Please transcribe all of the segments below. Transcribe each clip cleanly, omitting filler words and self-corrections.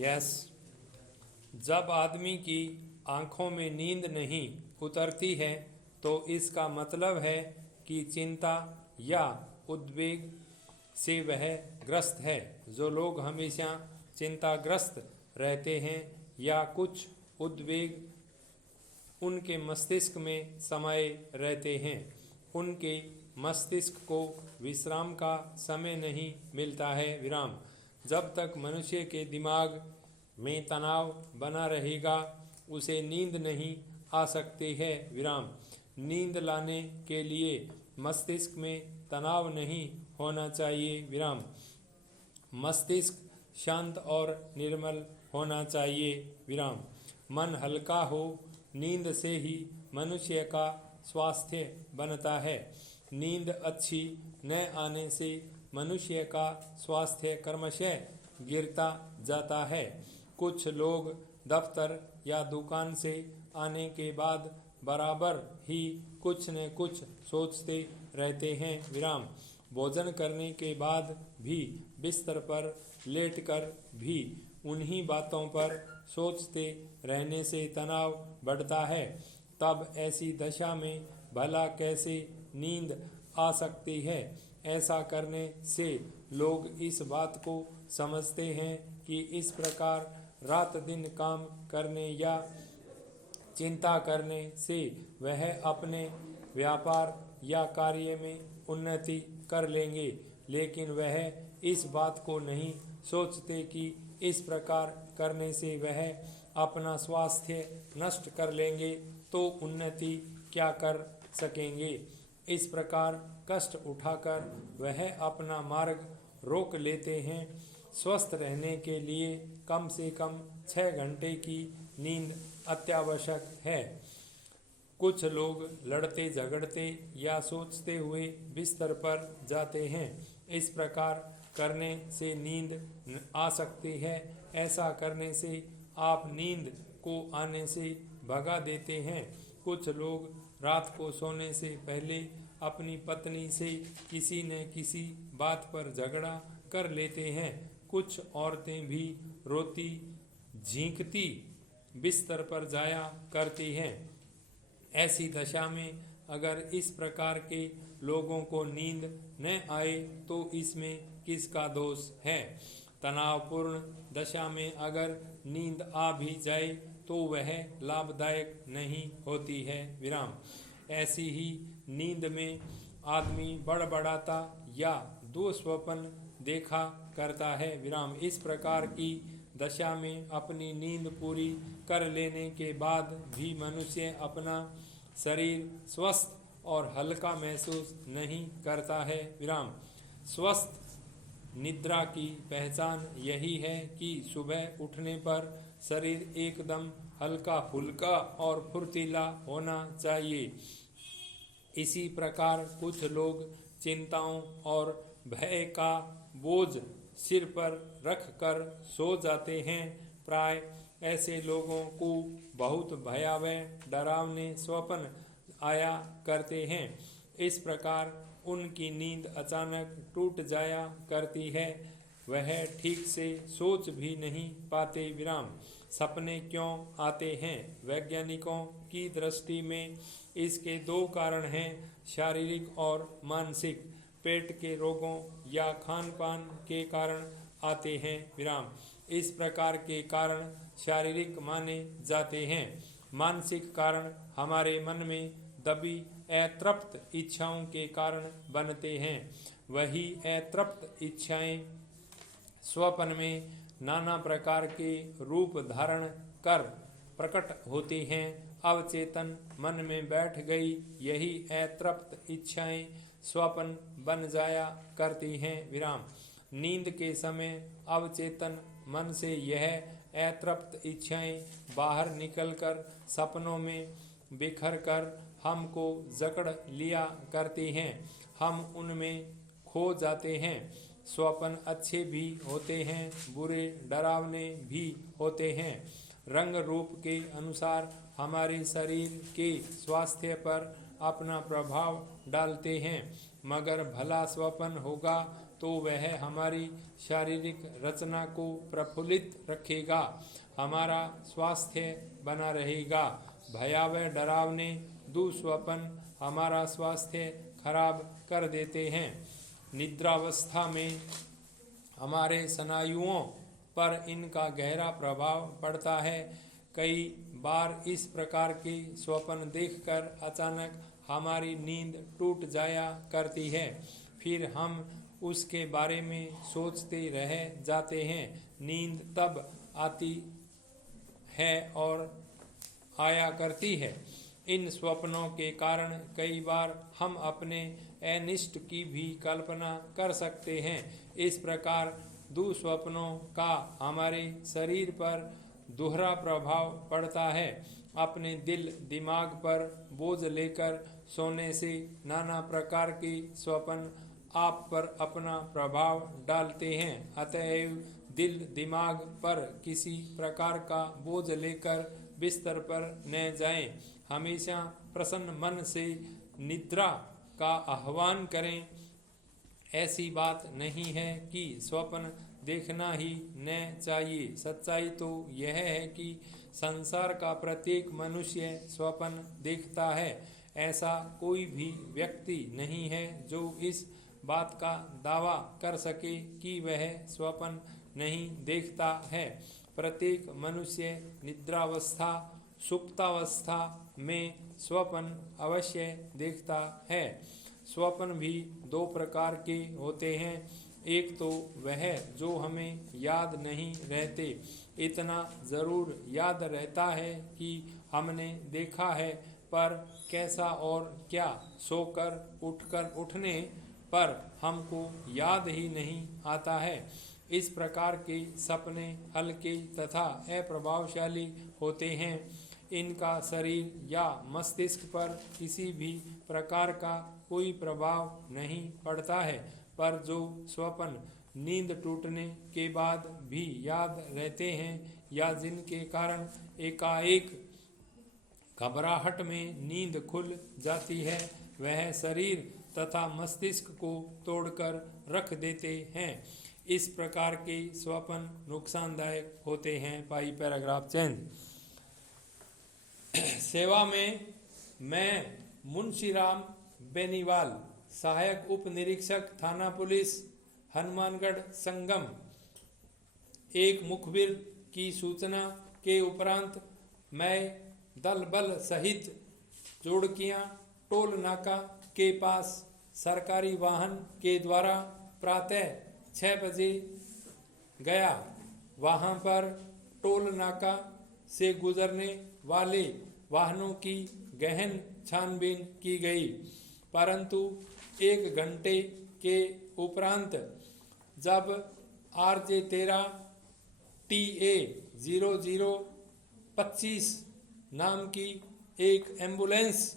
Yes. जब आदमी की आंखों में नींद नहीं उतरती है तो इसका मतलब है कि चिंता या उद्वेग से वह ग्रस्त है। जो लोग हमेशा चिंताग्रस्त रहते हैं या कुछ उद्वेग उनके मस्तिष्क में समाये रहते हैं, उनके मस्तिष्क को विश्राम का समय नहीं मिलता है। विराम। जब तक मनुष्य के दिमाग में तनाव बना रहेगा उसे नींद नहीं आ सकती है। विराम। नींद लाने के लिए मस्तिष्क में तनाव नहीं होना चाहिए। विराम। मस्तिष्क शांत और निर्मल होना चाहिए। विराम। मन हल्का हो। नींद से ही मनुष्य का स्वास्थ्य बनता है। नींद अच्छी न आने से मनुष्य का स्वास्थ्य क्रमशः गिरता जाता है। कुछ लोग दफ्तर या दुकान से आने के बाद बराबर ही कुछ न कुछ सोचते रहते हैं। विराम। भोजन करने के बाद भी बिस्तर पर लेटकर भी उन्हीं बातों पर सोचते रहने से तनाव बढ़ता है। तब ऐसी दशा में भला कैसे नींद आ सकती है? ऐसा करने से लोग इस बात को समझते हैं कि इस प्रकार रात दिन काम करने या चिंता करने से वह अपने व्यापार या कार्य में उन्नति कर लेंगे, लेकिन वह इस बात को नहीं सोचते कि इस प्रकार करने से वह अपना स्वास्थ्य नष्ट कर लेंगे तो उन्नति क्या कर सकेंगे। इस प्रकार कष्ट उठाकर वह अपना मार्ग रोक लेते हैं। स्वस्थ रहने के लिए कम से कम 6 घंटे की नींद अत्यावश्यक है। कुछ लोग लड़ते झगड़ते या सोचते हुए बिस्तर पर जाते हैं। इस प्रकार करने से नींद आ सकती है। ऐसा करने से आप नींद को आने से भगा देते हैं। कुछ लोग रात को सोने से पहले अपनी पत्नी से किसी न किसी बात पर झगड़ा कर लेते हैं। कुछ औरतें भी रोती झींकती बिस्तर पर जाया करती हैं। ऐसी दशा में अगर इस प्रकार के लोगों को नींद न आए तो इसमें किसका दोष है? तनावपूर्ण दशा में अगर नींद आ भी जाए तो वह लाभदायक नहीं होती है। विराम। ऐसी ही नींद में आदमी बड़बड़ाता या दुस्वप्न देखा करता है। विराम। इस प्रकार की दशा में अपनी नींद पूरी कर लेने के बाद भी मनुष्य अपना शरीर स्वस्थ और हल्का महसूस नहीं करता है। विराम। स्वस्थ निद्रा की पहचान यही है कि सुबह उठने पर शरीर एकदम हल्का फुल्का और फुर्तीला होना चाहिए। इसी प्रकार कुछ लोग चिंताओं और भय का बोझ सिर पर रख कर सो जाते हैं। प्राय ऐसे लोगों को बहुत भयावह डरावने स्वप्न आया करते हैं। इस प्रकार उनकी नींद अचानक टूट जाया करती है। वह ठीक से सोच भी नहीं पाते। विराम। सपने क्यों आते हैं? वैज्ञानिकों की दृष्टि में इसके 2 कारण हैं, शारीरिक और मानसिक। पेट के रोगों या खान पान के कारण आते हैं। विराम। इस प्रकार के कारण शारीरिक माने जाते हैं। मानसिक कारण हमारे मन में दबी अतृप्त इच्छाओं के कारण बनते हैं। वही अतृप्त इच्छाएं स्वप्न में नाना प्रकार के रूप धारण कर प्रकट होती हैं। अवचेतन मन में बैठ गई यही अतृप्त इच्छाएं स्वप्न बन जाया करती हैं। विराम। नींद के समय अवचेतन मन से यह अतृप्त इच्छाएं बाहर निकलकर सपनों में बिखर कर हमको जकड़ लिया करती हैं। हम उनमें खो जाते हैं। स्वप्न अच्छे भी होते हैं, बुरे डरावने भी होते हैं। रंग रूप के अनुसार हमारे शरीर के स्वास्थ्य पर अपना प्रभाव डालते हैं। मगर भला स्वप्न होगा तो वह हमारी शारीरिक रचना को प्रफुल्लित रखेगा, हमारा स्वास्थ्य बना रहेगा। भयावह डरावने दुस्वप्न हमारा स्वास्थ्य खराब कर देते हैं। निद्रावस्था में हमारे स्नायुओं पर इनका गहरा प्रभाव पड़ता है। कई बार इस प्रकार के स्वप्न देखकर अचानक हमारी नींद टूट जाया करती है, फिर हम उसके बारे में सोचते रह जाते हैं। नींद तब आती है और आया करती है। इन स्वप्नों के कारण कई बार हम अपने अनिष्ट की भी कल्पना कर सकते हैं। इस प्रकार दुस्वप्नों का हमारे शरीर पर दोहरा प्रभाव पड़ता है। अपने दिल दिमाग पर बोझ लेकर सोने से नाना प्रकार के स्वप्न आप पर अपना प्रभाव डालते हैं। अतएव दिल दिमाग पर किसी प्रकार का बोझ लेकर बिस्तर पर न जाएं। हमेशा प्रसन्न मन से निद्रा का आह्वान करें। ऐसी बात नहीं है कि स्वप्न देखना ही न चाहिए। सच्चाई तो यह है कि संसार का प्रत्येक मनुष्य स्वप्न देखता है। ऐसा कोई भी व्यक्ति नहीं है जो इस बात का दावा कर सके कि वह स्वप्न नहीं देखता है। प्रत्येक मनुष्य निद्रावस्था सुप्तावस्था में स्वप्न अवश्य देखता है। स्वप्न भी दो प्रकार के होते हैं। एक तो वह जो हमें याद नहीं रहते, इतना जरूर याद रहता है कि हमने देखा है, पर कैसा और क्या, सोकर उठने पर हमको याद ही नहीं आता है। इस प्रकार के सपने हल्के तथा अप्रभावशाली होते हैं। इनका शरीर या मस्तिष्क पर किसी भी प्रकार का कोई प्रभाव नहीं पड़ता है, पर जो स्वप्न नींद टूटने के बाद भी याद रहते हैं या जिनके कारण एकाएक घबराहट में नींद खुल जाती है, वह शरीर तथा मस्तिष्क को तोड़कर रख देते हैं। इस प्रकार के स्वप्न नुकसानदायक होते हैं। पाई पैराग्राफ चेंज। सेवा में मैं मुंशीराम बेनीवाल, सहायक उप निरीक्षक थाना पुलिस हनुमानगढ़ संगम, एक मुखबिर की सूचना के उपरांत मैं दल बल सहित जोड़कियां टोल नाका के पास सरकारी वाहन के द्वारा प्रातः 6 बजे गया। वहां पर टोल नाका से गुजरने वाले वाहनों की गहन छानबीन की गई, परंतु 1 घंटे के उपरांत जब RJ13 TA 0025 नाम की एक एम्बुलेंस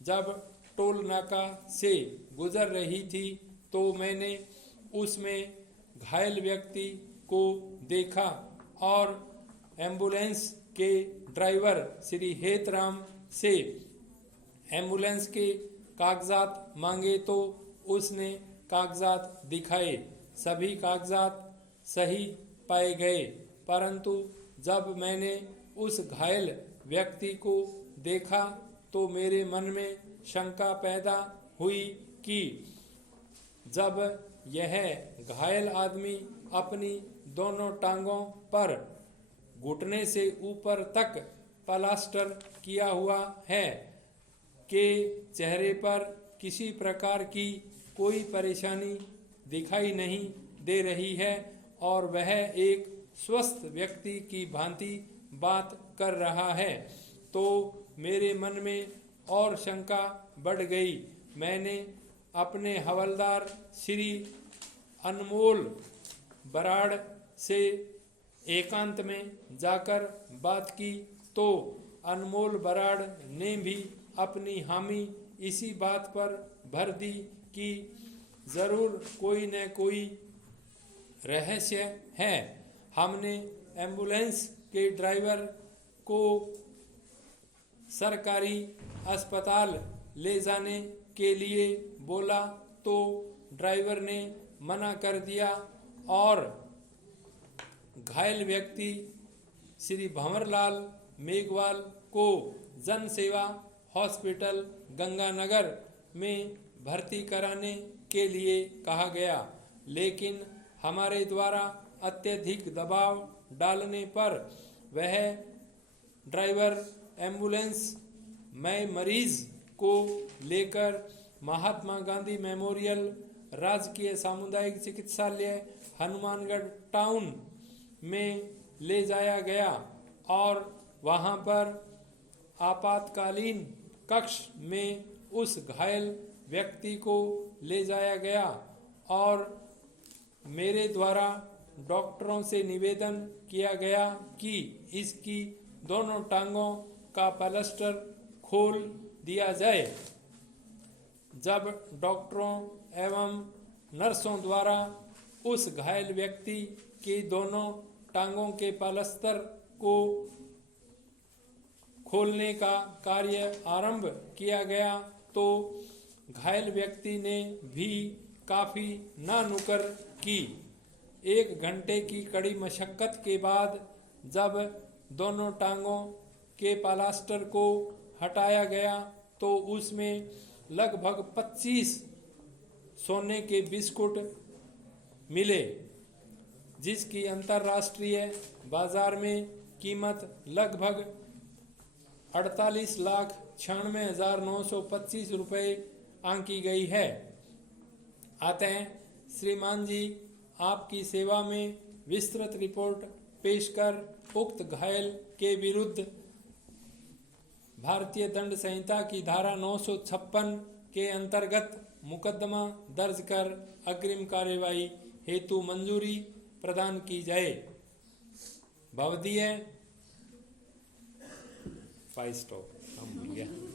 जब टोल नाका से गुजर रही थी, तो मैंने उसमें घायल व्यक्ति को देखा और एम्बुलेंस के ड्राइवर श्री हेतराम से एम्बुलेंस के कागजात मांगे तो उसने कागजात दिखाए। सभी कागजात सही पाए गए, परंतु जब मैंने उस घायल व्यक्ति को देखा तो मेरे मन में शंका पैदा हुई कि जब यह घायल आदमी अपनी दोनों टांगों पर घुटने से ऊपर तक प्लास्टर किया हुआ है, के चेहरे पर किसी प्रकार की कोई परेशानी दिखाई नहीं दे रही है और वह एक स्वस्थ व्यक्ति की भांति बात कर रहा है, तो मेरे मन में और शंका बढ़ गई। मैंने अपने हवलदार श्री अनमोल बराड़ से एकांत में जाकर बात की, तो अनमोल बराड़ ने भी अपनी हामी इसी बात पर भर दी कि जरूर कोई न कोई रहस्य है। हमने एम्बुलेंस के ड्राइवर को सरकारी अस्पताल ले जाने के लिए बोला, तो ड्राइवर ने मना कर दिया और घायल व्यक्ति श्री भंवरलाल मेघवाल को जन सेवा हॉस्पिटल गंगानगर में भर्ती कराने के लिए कहा गया, लेकिन हमारे द्वारा अत्यधिक दबाव डालने पर वह ड्राइवर एम्बुलेंस में मरीज को लेकर महात्मा गांधी मेमोरियल राजकीय सामुदायिक चिकित्सालय हनुमानगढ़ टाउन में ले जाया गया और वहां पर आपातकालीन कक्ष में उस घायल व्यक्ति को ले जाया गया और मेरे द्वारा डॉक्टरों से निवेदन किया गया कि इसकी दोनों टांगों का प्लास्टर खोल दिया जाए। जब डॉक्टरों एवं नर्सों द्वारा उस घायल व्यक्ति के दोनों टांगों के प्लास्टर को खोलने का कार्य आरंभ किया गया तो घायल व्यक्ति ने भी काफी नानुकर की। 1 घंटे की कड़ी मशक्कत के बाद जब दोनों टांगों के प्लास्टर को हटाया गया तो उसमें लगभग 25 सोने के बिस्कुट मिले, जिसकी अंतर्राष्ट्रीय बाजार में कीमत लगभग 48,96,925 रुपये आंकी गई है। अतः श्रीमान जी आपकी सेवा में विस्तृत रिपोर्ट पेश कर उक्त घायल के विरुद्ध भारतीय दंड संहिता की धारा 956 के अंतर्गत मुकदमा दर्ज कर अग्रिम कार्यवाही हेतु मंजूरी प्रदान की जाए। भवदीय 5 स्टॉप नाम भूल गया मैं।